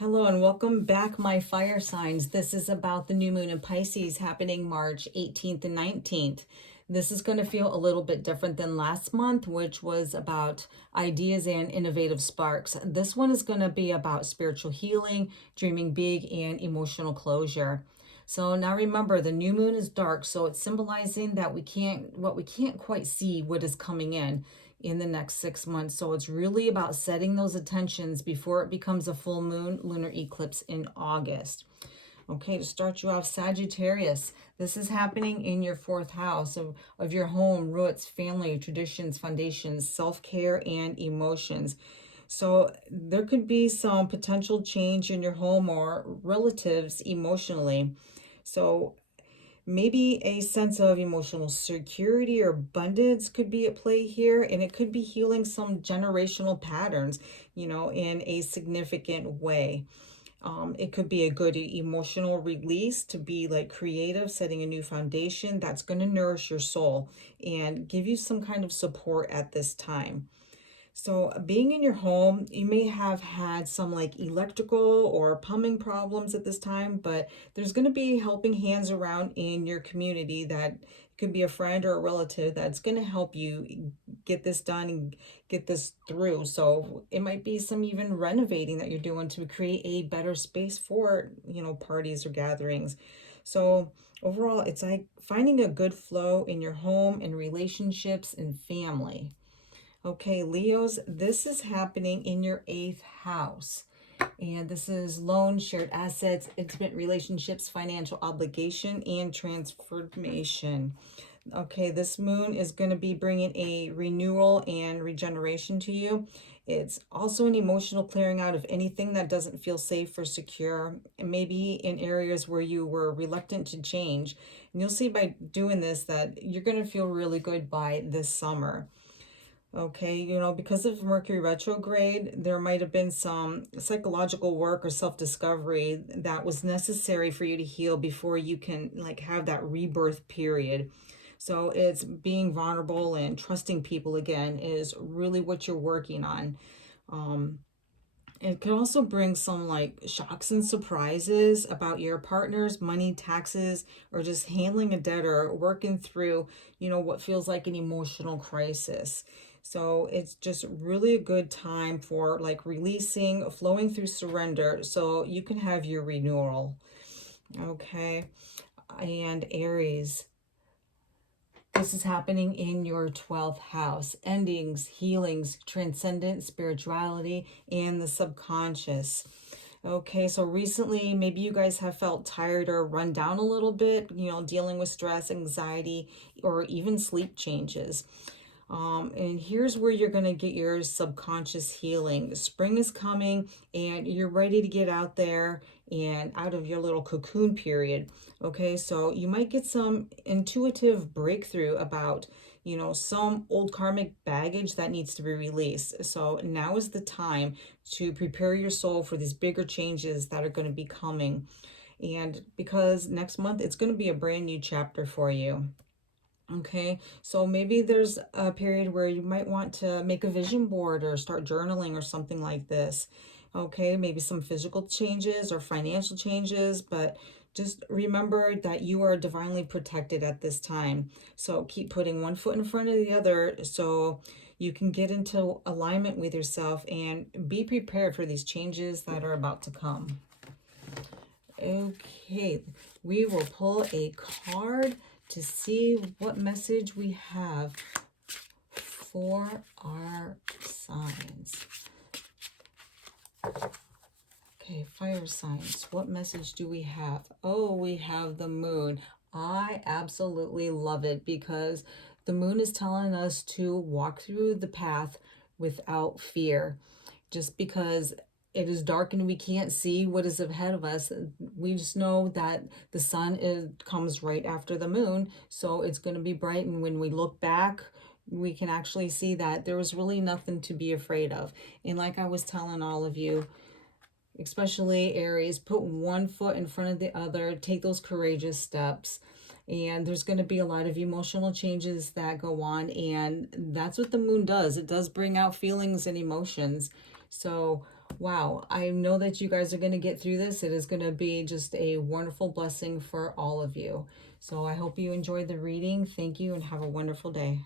Hello and welcome back, my fire signs. This is about the new moon in Pisces happening March 18th and 19th. This is going to feel a little bit different than last month, which was about ideas and innovative sparks. This one is going to be about spiritual healing, dreaming big, and emotional closure. So now remember, the new moon is dark, so it's symbolizing that we can't quite see what is coming in the next 6 months. So it's really about setting those intentions before it becomes a full moon lunar eclipse in August. Okay, to start you off, Sagittarius, this is happening in your fourth house of your home, roots, family, traditions, foundations, self-care, and emotions. So there could be some potential change in your home or relatives emotionally. So maybe a sense of emotional security or abundance could be at play here, and it could be healing some generational patterns, in a significant way. It could be a good emotional release to be like creative, setting a new foundation that's going to nourish your soul and give you some kind of support at this time. So, being in your home, you may have had some like electrical or plumbing problems at this time, but there's going to be helping hands around in your community that could be a friend or a relative that's going to help you get this done and get this through. So, it might be some even renovating that you're doing to create a better space for, parties or gatherings. So, overall, it's like finding a good flow in your home and relationships and family. Okay, Leos, this is happening in your eighth house. And this is loans, shared assets, intimate relationships, financial obligation, and transformation. Okay, this moon is going to be bringing a renewal and regeneration to you. It's also an emotional clearing out of anything that doesn't feel safe or secure, and maybe in areas where you were reluctant to change. And you'll see by doing this that you're going to feel really good by this summer. Okay, because of Mercury retrograde, there might have been some psychological work or self-discovery that was necessary for you to heal before you can like have that rebirth period. So it's being vulnerable and trusting people again is really what you're working on. Um, it can also bring some like shocks and surprises about your partner's money, taxes, or just handling a debt or working through, what feels like an emotional crisis. So it's just really a good time for like releasing, flowing through surrender so you can have your renewal. Okay. And Aries, this is happening in your 12th house. Endings, healings, transcendent spirituality, and the subconscious. Okay, so recently maybe you guys have felt tired or run down a little bit, dealing with stress, anxiety, or even sleep changes. And here's where you're going to get your subconscious healing. Spring is coming and you're ready to get out there and out of your little cocoon period. Okay, so you might get some intuitive breakthrough about, some old karmic baggage that needs to be released. So now is the time to prepare your soul for these bigger changes that are going to be coming. And because next month it's going to be a brand new chapter for you. Okay, so maybe there's a period where you might want to make a vision board or start journaling or something like this. Okay, maybe some physical changes or financial changes, but just remember that you are divinely protected at this time. So keep putting one foot in front of the other so you can get into alignment with yourself and be prepared for these changes that are about to come. Okay, we will pull a card to see what message we have for our signs. Okay, fire signs. What message do we have? Oh, we have the moon. I absolutely love it because the moon is telling us to walk through the path without fear. Just because it is dark and we can't see what is ahead of us, we just know that the sun comes right after the moon, so it's going to be bright, and when we look back we can actually see that there was really nothing to be afraid of. And like I was telling all of you, especially Aries, put one foot in front of the other, take those courageous steps. And there's going to be a lot of emotional changes that go on, and that's what the moon does. It does bring out feelings and emotions. So Wow, I know that you guys are going to get through this. It is going to be just a wonderful blessing for all of you. So I hope you enjoyed the reading. Thank you and have a wonderful day.